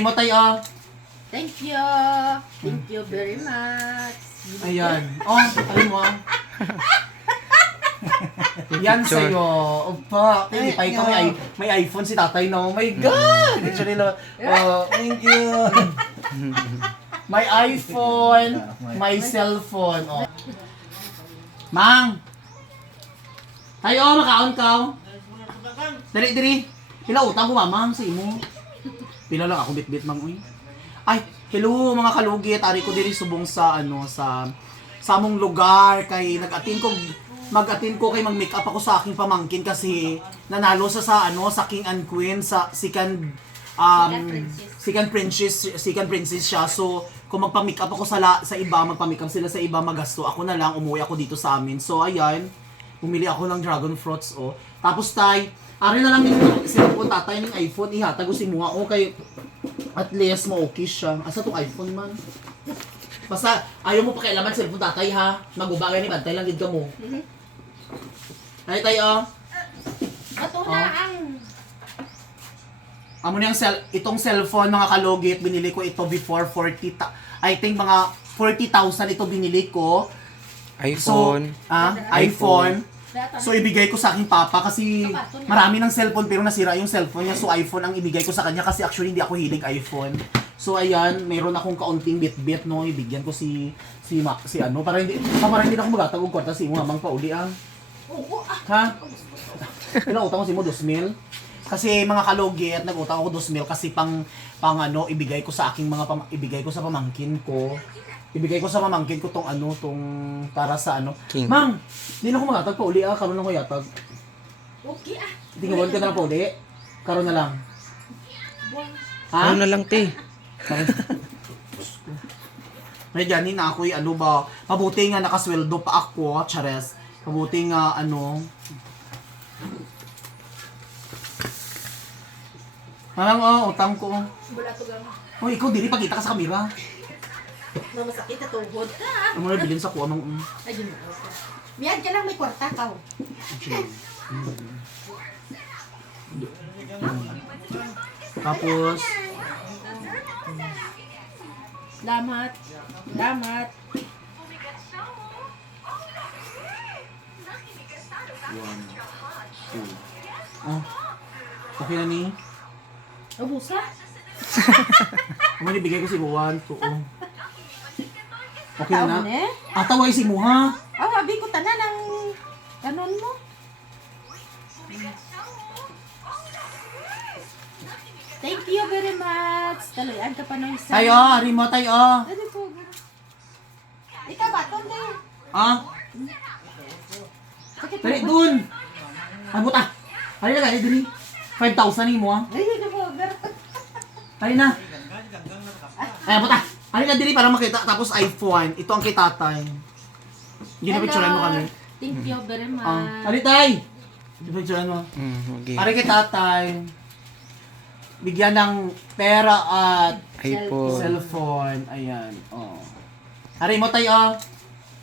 Mo tayo. Thank you. Thank you very much. Ayan. Oh, alin mo. Yan sa'yo. Opa. Hindi pa ikaw may iPhone si tatay na. Oh my God! Actually, thank you. May iPhone, may cellphone. Oh. Mang! Tayo, makaon ka. Dali, dali. Pila utang ko, mamang, sa imo. Pila lang ako bit-bit, mang. Uy. Ay, hello mga kalugit. Ari ko diri subong sa, sa among lugar. Kay mag-attend ko kay mag-makeup ako sa aking pamangkin kasi nanalo sa King and Queen sa second princess siya. So kung magpa-makeup ako sa iba, magpa-makeup sila sa iba, magasto ako na lang, umuwi ako dito sa amin. So ayan, bumili ako ng dragon fruits oh. Tapos ari na lang yung cellphone tatay ng iPhone ihatag ko si mga kay at least mo-okay siya. Asa tong iPhone man? Basta ayaw mo pakialaman cellphone tatay ha. Magubagay ni bantay lang gid ka mo. Ay tayo. Ato na ang Amo niyang itong cellphone mga kalugit, binili ko ito before 40 I think mga 40,000 ito binili ko. iPhone. So, iPhone. So ibigay ko sa aking papa kasi marami ng cellphone pero nasira yung cellphone niya. So iPhone ang ibigay ko sa kanya kasi actually hindi ako hilig iPhone. So ayan, mayroon akong kaunting bit-bit no, ibigyan ko si para hindi na ako magatag og kwarta si imo mamang pauli ah. Ha? Ilang utang ko si mo 2,000. Kasi mga kalugit, nag-utang ako 2,000 kasi pang ibigay ko sa aking ibigay ko sa pamangkin ko. Ibigay ko sa pamangkin ko tong para sa King. Mang, di na ako magatag pa uli karon lang ko yatag. okay ah. Tingawon ka na lang pa uli. Karon na lang. Ha? Ano na lang, te? May ganin na ako'y pabuti nga nakasweldo pa ako, chares. Pabuti nga Parang utang ko. Wala to gang. Oh, ikaw dili pagkita ka sa kamera. Masakit na tuhod ka. Ano mo na bilhin sa kuha ng Ay, yun. Miyan ka lang may kwarta ka. Tapos Salamat. Salamat. okay na ni. Ubusa? Ano ibigay ko si Juan to. Okay na. Taon eh? Tawag si mo ha. Oh, abi ko tanan ng kanon mo. Thank you very much. Taloyan ka pa ng isa. Tayo, ari mo tayo. Ano po? Ikaw ba? Tonde. Sakit mo. Dali dun. Buta. Hari na gani diri. 5,000 ni mo ha. Ay, ano po? Hari na. Ay, buta. Hari na diri para makita tapos iPhone. Ito ang kay tatay. Hindi na picturean mo kami. Thank you very much. Hari tay. Hindi picturean mo. Okay. Hari kay tatay. Bigyan ng pera at iPhone. cellphone. Ayan. Hari mo tayo.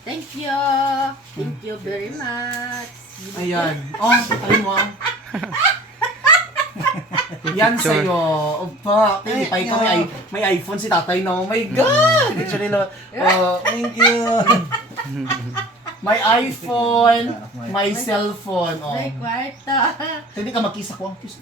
Thank you. Thank you very much. Ayan. Hari mo. Yan sa'yo. Opa. Hindi pa ikaw may iPhone si tatay na. Oh my God! Actually, thank you. May iPhone, may cellphone. May kwarta. Hindi ka magkisa ko ang kiss.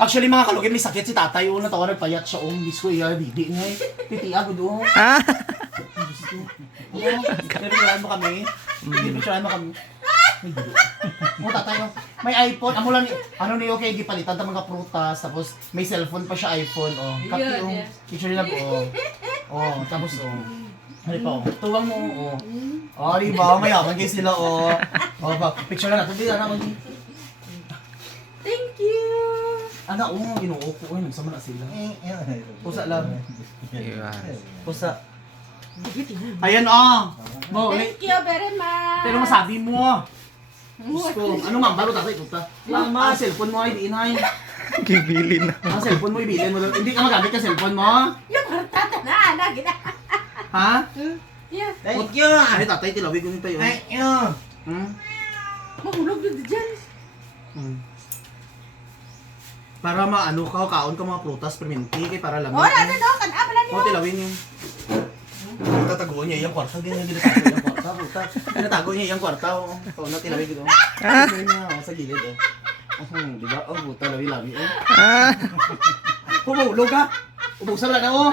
Actually, mga kalugin, may sakit si tatay. Natawa nagpayat siya. Miss ko, didi nga. Titiya ko doon. Picturean mo kami. Picturean mo kami. Tatay, may iPhone. Amo lang, niyo okay, gipalitan ng mga prutas. Tapos, may cellphone pa siya, iPhone. Kapi, picture lang po. Tapos, ano pa, tuwang mo, di ba? Mayaman kayo sila, picture lang natin. Hindi na naman. Thank you. Ginuo ko. Nagsama na sila. Pusa lang. Pusa. Ayan, Thank you very much. Pero masabi mo. Gusto. Ano ma'am? Baro tatay. Lama, cellphone mo ay diinay. Gibili na. Cellphone mo ibilin mo. Hindi ka magamit ka cellphone mo. Yung kwarta na ana gina. Ha? Yeah. Thank you. Ay tatay, tilawig ko tayo. Thank you. Hmm? Mahulog din dyan. Para maano ka, kaon ka mga prutas, perminti, kay para lang. Oh, ano no? Kan-abalan niyo. Oh, tilawin yung... Tatago niya yung kwarta, ganyan, ginatago yung kwarta, puta. Ginatago niya yung kwarta, oh. Oo, na tilawin dito. Tilawin niya, oh, sa gilid, oh. Di ba? Oh, puta, lawi-lawi, oh. Humulog ka! Ubusan lang na, oh.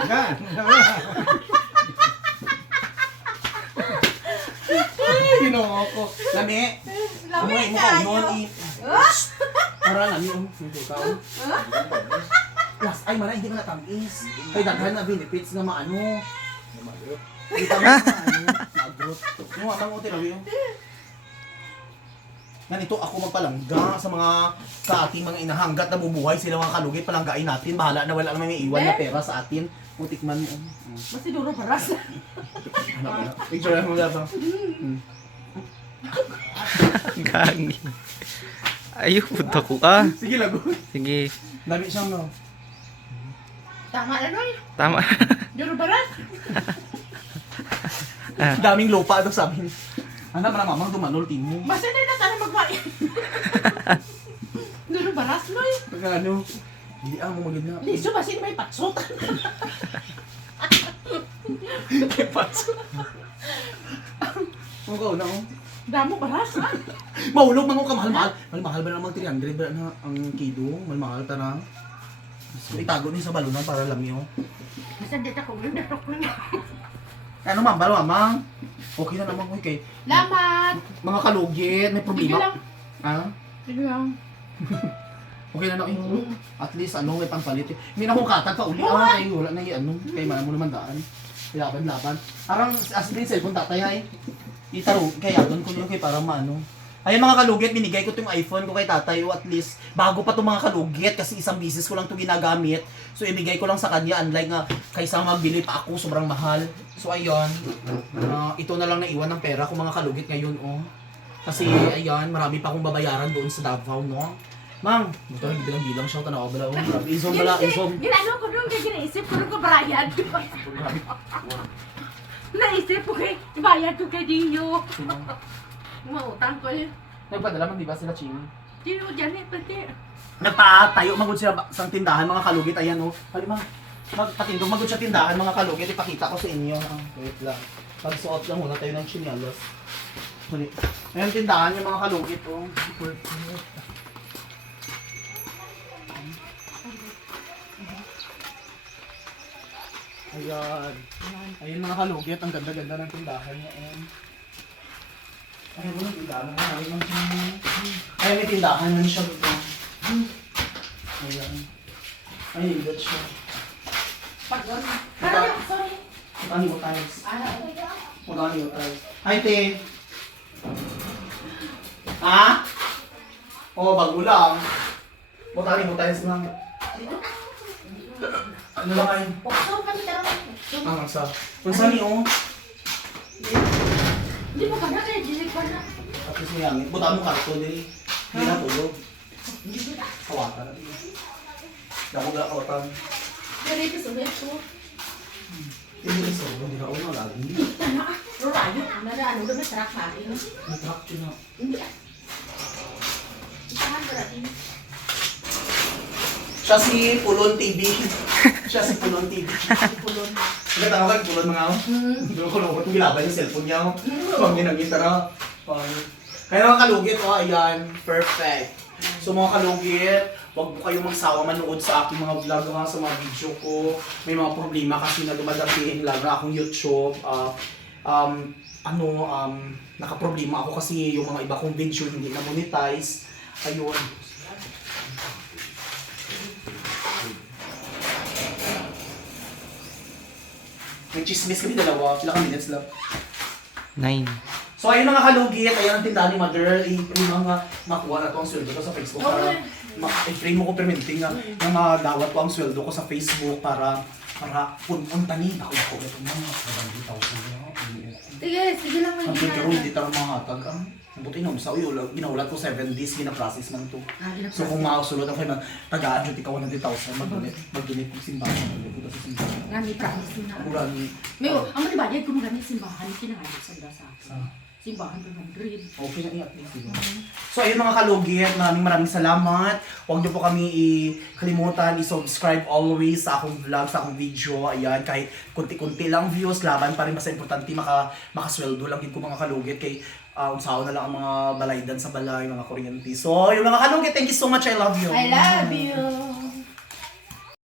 Ay, ginoo ko. Lami. Lami Mo kayo. noon, para lami, oh. Hindi ka, oh. Plus, ay, mana, hindi ka natamis. Ay, daghan na benefits nga maano. Hindi ka maano. Mag-growth. Yung atang mo, tirawi, oh. Ganito ako magpalangga sa ating mga inahanggat na bubuhay sila mga kalugit, palanggain natin. Bahala na wala naman may iwan na pera sa atin. Mutikman mo. Masiduro paras. Picture mo na ba? Gagi. Ayaw, punta ko ka. Sige, lagot. Sige, Dami siyang no. Tama na nun. tama. Duro paras. Daming lupa daw sabi niya. Ano ba na mamang dumanol team mo? Basta na sana magbayan. Duro paras, Loy. Pagka ano? Hindi mo magid na. Liso ba sino may patsot? Paso. Ang kauna ko. Damo paras, ha? Mahulog man ko kamahal-mahal. Mahal ba naman 300 ba na ang kilo? Mahal ta na. So, itago ni sa balunan para lamyo. Basta dito ko, datok lang. Ano ma'am, balo ma'am? Okay na naman ko kay Lamat. mga kalugit, may Sige problema. lang. Ha? Sige lang. Okay na ino. At least ano may pampalit. Hindi na akong katag pa uli kay wala na ano, kay mana mo naman daan. Laban. Arang as din cellphone tatay ay. Itaro kaya doon ko yung kay para maano. Ayun mga kalugit, binigay ko tong iPhone ko kay tatay o at least bago pa tong mga kalugit kasi isang business ko lang to ginagamit. So ibigay ko lang sa kanya unlike nga kaysa magbili pa ako sobrang mahal. So ayun, ito na lang naiwan ng pera ko mga kalugit ngayon oh. Kasi ayun, marami pa akong babayaran doon sa Davao no. Mang, ito yung bilang-bilang siya tanaw bala oh. Isom bala, isom. Ginano ko doon kaya ginaisip ko doon ko bayad. Naisip ko kay bayad ko kay Dio. Mautang ko yun. Nagpadala man di ba sila Chini? Dio, dyan eh, pati. Nagpatayo magud sila sa tindahan mga kalugit ayan oh. Halima. Magpatindog magud sa tindahan mga kalugit ipakita ko sa inyo. Wait lang. Pagsuot lang muna tayo ng chinelos. Huli. Ayan tindahan yung mga kalugit oh. Ayan. Ayun mga kalugit, ang ganda-ganda ng tindahan niya. Ayun mo yung tindahan mo. Ayun may tindahan na siya dito. Ayan. Ayun, hindot siya. Pagod. Mata- Sorry. Mutani mo tayo. Ano? Mutani mo tayo. Hi, te. Ha? Oo, bago lang. Mutani mo tayo lang. Ano lang kayo? Pukso kami tarong. Ang sa. Kung saan niyo? Hindi mo ka na kaya dinig pa na. At least may hangin. Buta mo karto din. Hindi na tulog. Kawatan. Dako na kawatan. Pero ito sa web ko. Hindi na sa hindi na una lagi. Tana ah. Rurayo. Ano doon na truck natin. May truck yun na. Hindi ah. Isahan ko natin. Siya si Pulon TV. Siya si Pulon TV. Pulon. Nagkatawa ka Pulon mga ako. Doon ko lukot gilaban yung cellphone niya ako. Pag-ginagin na. Kaya mga kalugit, oh, ayan. Perfect. So mga kalugit, huwag po kayong magsawa manood sa aking mga vlog ha, sa mga video ko. May mga problema kasi na dumadating lalo na akong YouTube. Nakaproblema ako kasi yung mga iba kong video hindi na monetize. Ayun. May chismis kami dalawa. Ilang minutes lang. 9. So ayun mga kalugit, ayun ang tindahan ni Mother. I-frame mga makuha na to ang sweldo ko sa Facebook para i-frame mo ko permitting na dawat ko ang sweldo ko sa Facebook para puntanin ako ko ito mga 70,000. Sige lang Ang may pero hindi tayo mga hatag ang buti na sa uyo ginaulat ko 7 days gina-process man to. So kung makasulod ako na tagaan ikaw 100,000 mag-donate ko simbahan ko sa simbahan. Ngani promise na. Kurang May ang malibayad ko mo gamit simbahan kinahanglan sa dasa. Simbahan 200. Okay na at least yun. So ayun mga kalugit, maraming salamat. Huwag niyo po kami kalimutan i-subscribe always sa akong vlog, sa akong video. Ayan, kahit kunti-kunti lang views, laban pa rin basta importante makasweldo lang din ko mga kalugit kay unsaon na lang ang mga balaydan sa balay, mga kuryente. So, yung mga kalugit, thank you so much. I love you. I love you.